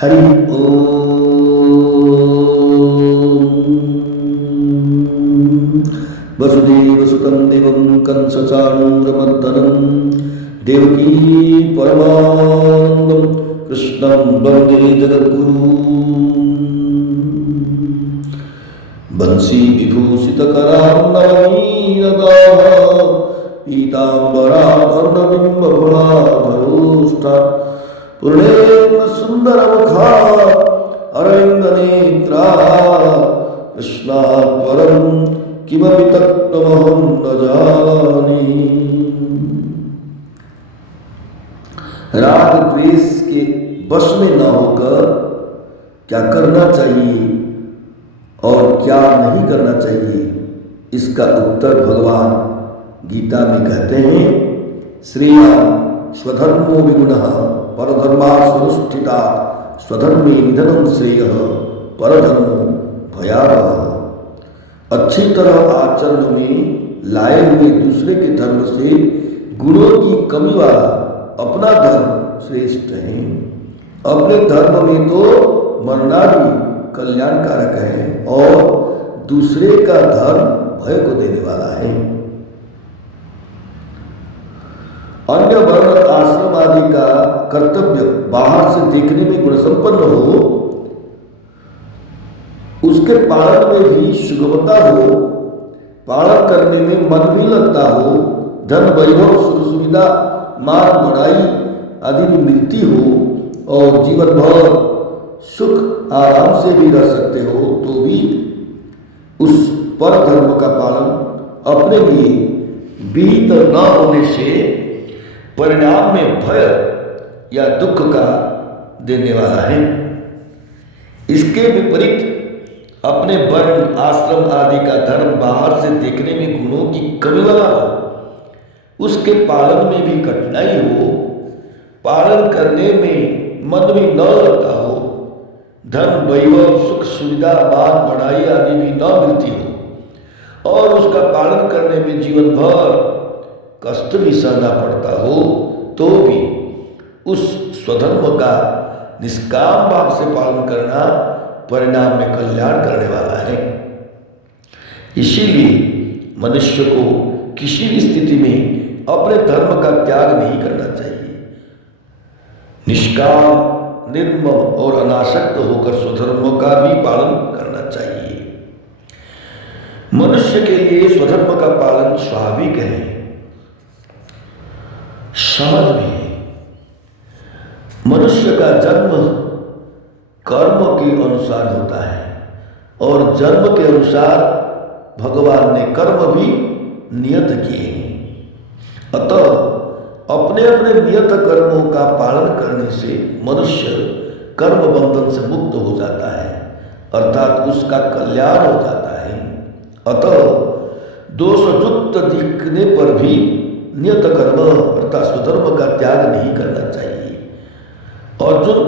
हरि ओम। वसुदेवसुतं देवं कंसचाणूरमर्दनं देवकी परमानन्दं कृष्णं वन्दे जगद्गुरुं। बंसी विभूषितकरान्नवनीरदाः पीताम्बराधर्णबिम्बफलाधरोष्ठा पूर्णेन्द्र सुन्दरमुखा अरविन्दनेत्रा कृष्णात् परं किमपि तत्त्वमहं न जाने। राग द्वेष के वश में न होकर क्या करना चाहिए और क्या नहीं करना चाहिए, इसका उत्तर भगवान गीता में कहते हैं। श्रेयान् स्वधर्मो विगुणः परधर्मात् स्वधर्मे निधनं श्रेयः परधर्मो भयावहः। अच्छी तरह आचरण में लाए हुए दूसरे के धर्म से गुणों की कमी वाला अपना धर्म श्रेष्ठ है। अपने धर्म में तो मरना भी कल्याणकारक है और दूसरे का धर्म भय को देने वाला है। अन्य वर्ण आश्रम आदि का कर्तव्य बाहर से देखने में गुणसंपन्न हो, उसके पालन में भी सुगमता हो, पालन करने में मन भी लगता हो, धन वैभव सुख सुविधा मान बढ़ाई आदि भी मिलती हो और जीवन भर सुख आराम से भी रह सकते हो, तो भी उस पर धर्म का पालन अपने लिए विहित न होने से परिणाम में भय या दुख का देने वाला है। इसके विपरीत अपने वर्ण आश्रम आदि का धर्म बाहर से देखने में गुणों की कमी वाला हो, उसके पालन में भी कठिनाई हो, पालन करने में मन भी न लगता हो, धन वैभव सुख सुविधा मान बढ़ाई आदि भी न मिलती हो और उसका पालन करने में जीवन भर कष्ट भी सहना पड़ता हो, तो भी उस स्वधर्म का निष्काम भाव से पालन करना परिणाम में कल्याण करने वाला है। इसीलिए मनुष्य को किसी भी स्थिति में अपने धर्म का त्याग नहीं करना चाहिए। निष्काम निर्मम और अनासक्त होकर स्वधर्म का भी पालन करना चाहिए। मनुष्य के लिए स्वधर्म का पालन स्वाभाविक है, सहज भी है। मनुष्य का जन्म कर्म के अनुसार होता है और जन्म के अनुसार भगवान ने कर्म भी नियत किए हैं। अतः अपने अपने नियत कर्मों का पालन करने से मनुष्य कर्म बंधन से मुक्त हो जाता है, अर्थात उसका कल्याण हो जाता है। अतः दोषयुक्त दिखने पर भी नियत कर्म अर्थात स्वधर्म का त्याग नहीं करना चाहिए। अर्जुन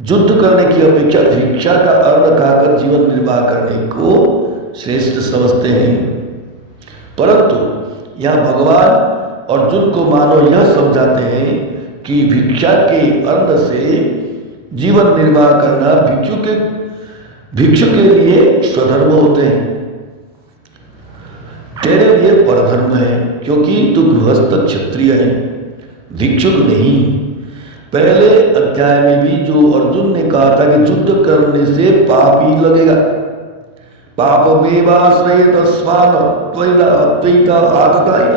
युद्ध करने की अपेक्षा भिक्षा का अन्न खाकर जीवन निर्वाह करने को श्रेष्ठ समझते हैं, परंतु यहाँ भगवान अर्जुन को मानो यह समझाते हैं कि भिक्षा के अन्न से जीवन निर्वाह करना भिक्षु के लिए स्वधर्म होते हैं, तेरे लिए परधर्म है, क्योंकि तू गृहस्थ क्षत्रिय है, भिक्षुक नहीं। पहले अध्याय में भी जो अर्जुन ने कहा था कि युद्ध करने से पाप ही लगेगा, पाप मेवाश्रयेत स्वान त्वयिता आततायिन,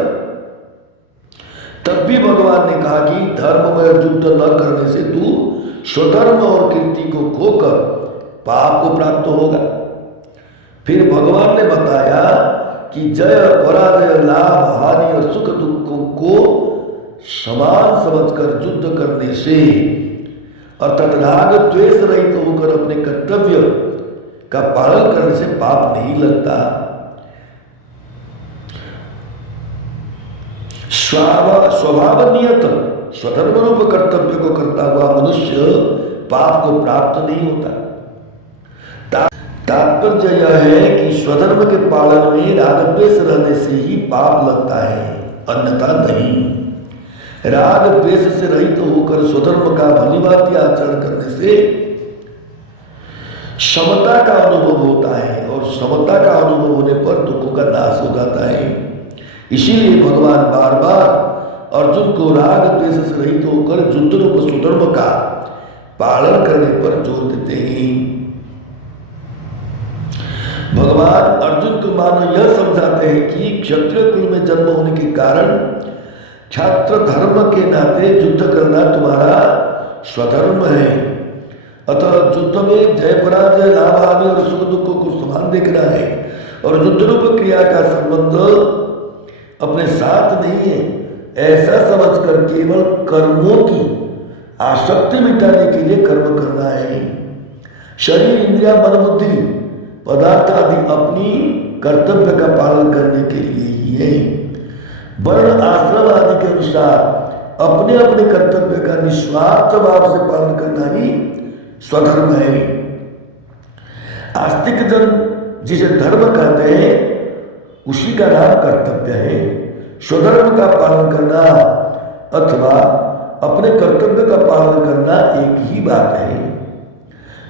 तब भी भगवान ने कहा कि धर्म में युद्ध न करने से तू स्वधर्म और कीर्ति को खोकर पाप को प्राप्त होगा। फिर भगवान ने बताया कि जय पराजय लाभ हानि और सुख दुखों को समान समझकर युद्ध करने से अर्थात राग द्वेष रहित होकर अपने कर्तव्य का पालन करने से पाप नहीं लगता। स्वभाव नियत स्वधर्म रूप कर्तव्य को करता हुआ मनुष्य पाप को प्राप्त नहीं होता। तात्पर्य यह है कि स्वधर्म के पालन में राग द्वेष रहने से ही पाप लगता है, अन्यथा नहीं। राग द्वेष से रहित होकर स्वधर्म का भली भांति आचरण करने से समता का अनुभव होता है और समता का अनुभव होने पर दुखों का नाश हो जाता है। इसीलिए भगवान बार बार अर्जुन को राग द्वेष से रहित होकर युद्ध रूप स्वधर्म का पालन करने पर जोर देते हैं। भगवान अर्जुन को मानो यह समझाते हैं कि क्षत्रिय कुल में जन्म होने के कारण छात्र धर्म के नाते युद्ध करना तुम्हारा स्वधर्म है। अतः युद्ध में जय पराजय लाभ हानि और सुख दुखों को समान देखना है और युद्ध रूप क्रिया का संबंध अपने साथ नहीं है ऐसा समझकर केवल कर्मों की आसक्ति मिटाने के लिए कर्म करना है। शरीर इंद्रिया मन बुद्धि पदार्थ आदि अपनी कर्तव्य का पालन करने के लिए ही है। वर्ण आश्रम आदि के अनुसार अपने अपने कर्तव्य का निस्वार्थ भाव से पालन करना ही स्वधर्म है। आस्तिक जन जिसे धर्म कहते हैं उसी का नाम कर्तव्य है। स्वधर्म का पालन करना अथवा अपने कर्तव्य का पालन करना एक ही बात है।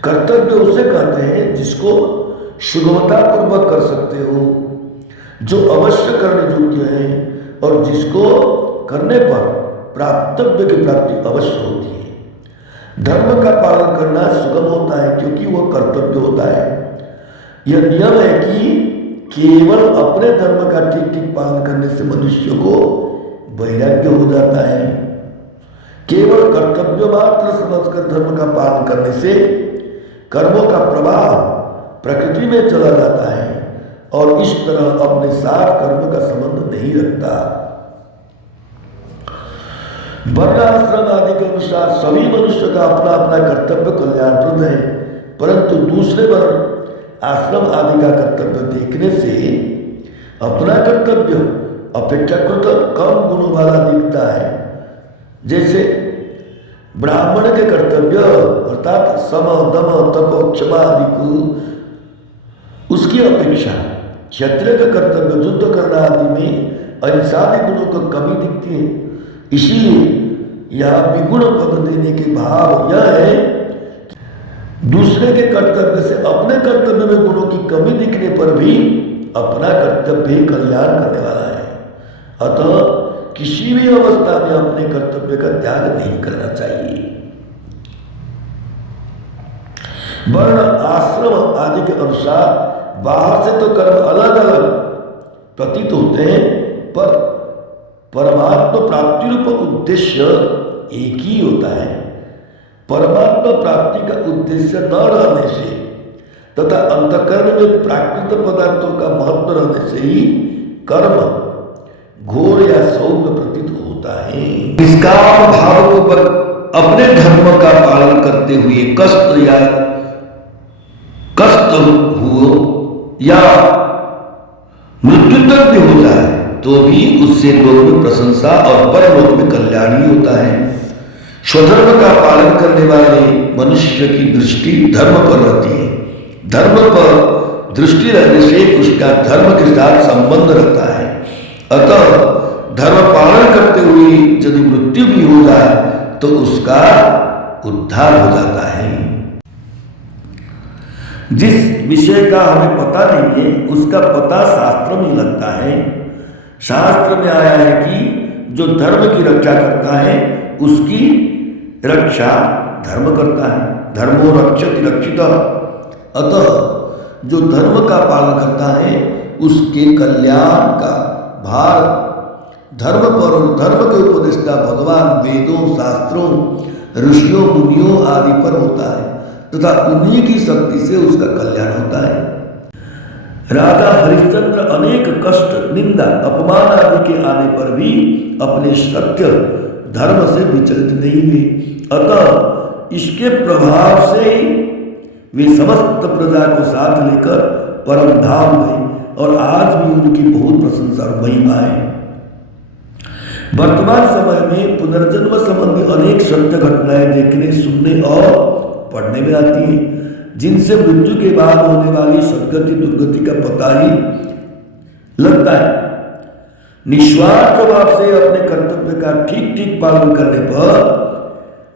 कर्तव्य उसे कहते हैं जिसको सुगमतापूर्वक कर सकते हो, जो अवश्य करने योग्य है और जिसको करने पर प्राप्तव्य की प्राप्ति अवश्य होती है। धर्म का पालन करना सुगम होता है क्योंकि वह कर्तव्य होता है। यह नियम है कि केवल अपने धर्म का ठीक ठीक पालन करने से मनुष्य को वैराग्य हो जाता है। केवल कर्तव्य मात्र समझकर धर्म का पालन करने से कर्मों का प्रवाह प्रकृति में चला जाता है और इस तरह अपने साथ कर्म का संबंध नहीं रखता। वर्ण आश्रम आदि के अनुसार सभी मनुष्य का अपना अपना कर्तव्य कल्याणप्रद है, परंतु दूसरे वर्ण आश्रम आदि का कर्तव्य देखने से अपना कर्तव्य अपेक्षाकृत कम गुणों वाला दिखता है। जैसे ब्राह्मण के कर्तव्य अर्थात सम दम तप क्षमा आदि को उसकी अपेक्षा क्षत्रिय का कर्तव्य युद्ध करना आदि में अहिंसादि गुणों को कमी दिखती है। इसीलिए यह विगुण पद देने के भाव यह है कि दूसरे के कर्तव्य से अपने कर्तव्य में गुणों की कमी दिखने पर भी अपना कर्तव्य कल्याण करने वाला है। अतः किसी भी अवस्था में अपने कर्तव्य का त्याग नहीं करना चाहिए। वर्ण आश्रम आदि के अनुसार बाहर से तो कर्म अलग अलग प्रतीत होते हैं, पर परमात्मा प्राप्ति रूप उद्देश्य एक ही होता है। परमात्मा प्राप्ति का उद्देश्य न रहने से तथा अंतःकरण में प्राकृत पदार्थों का महत्व रहने से ही कर्म घोर या सौम्य प्रतीत होता है। निष्काम भाव को पर अपने धर्म का पालन करते हुए कष्ट हो या मृत्यु तक भी हो जाए तो भी उससे लोक में प्रशंसा और परलोक में कल्याण ही होता है। स्वधर्म का पालन करने वाले मनुष्य की दृष्टि धर्म पर रहती है। धर्म पर दृष्टि रहने से उसका धर्म के साथ संबंध रहता है। अतः धर्म पालन करते हुए यदि मृत्यु भी हो जाए तो उसका उद्धार हो जाता है। जिस विषय का हमें पता नहीं है उसका पता शास्त्र में लगता है। शास्त्र में आया है कि जो धर्म की रक्षा करता है उसकी रक्षा धर्म करता है। धर्मो रक्षति रक्षितः। अतः जो धर्म का पालन करता है उसके कल्याण का भार धर्म पर और धर्म के उपदेष्टा भगवान वेदों शास्त्रों ऋषियों मुनियों आदि पर होता है तथा उन्हीं की शक्ति से उसका कल्याण होता है। राजा हरिश्चंद्र अनेक कष्ट निंदा अपमान आदि के आने पर भी अपने सत्य धर्म से विचलित नहीं हुए। अतः इसके प्रभाव से वे समस्त प्रजा को साथ लेकर परम धाम गए और आज भी उनकी बहुत प्रशंसा और महिमा है। वर्तमान समय में पुनर्जन्म संबंधी अनेक सत्य घटनाएं देखने सुनने और पढ़ने में आती है, जिनसे मृत्यु के बाद होने वाली सद्गति दुर्गति का पता ही लगता है। निस्वार्थ भाव से अपने कर्तव्य कर्तव्य का ठीक ठीक पालन करने पर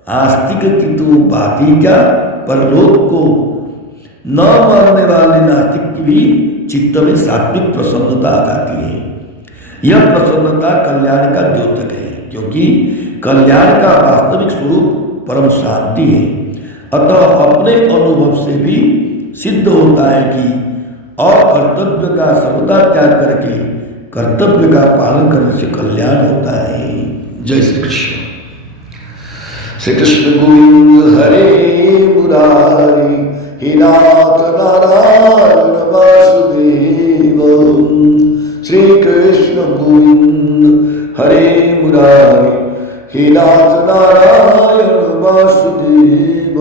आस्तिक की तो बात ही क्या, परलोक को न मानने वाले नास्तिक की भी चित्त में सात्विक प्रसन्नता आ जाती है। यह प्रसन्नता कल्याण का द्योतक है, क्योंकि कल्याण का वास्तविक स्वरूप परम शांति है। अतः अपने अनुभव से भी सिद्ध होता है कि अकर्तव्य का सर्वदा त्याग करके कर्तव्य का पालन करने से कल्याण होता है। जय श्री कृष्ण। श्री कृष्ण गोविंद हरे मुरारी, हे नाथ नारायण वासुदेव। श्री कृष्ण गोविंद हरे मुरारी, हे नाथ नारायण वासुदेव।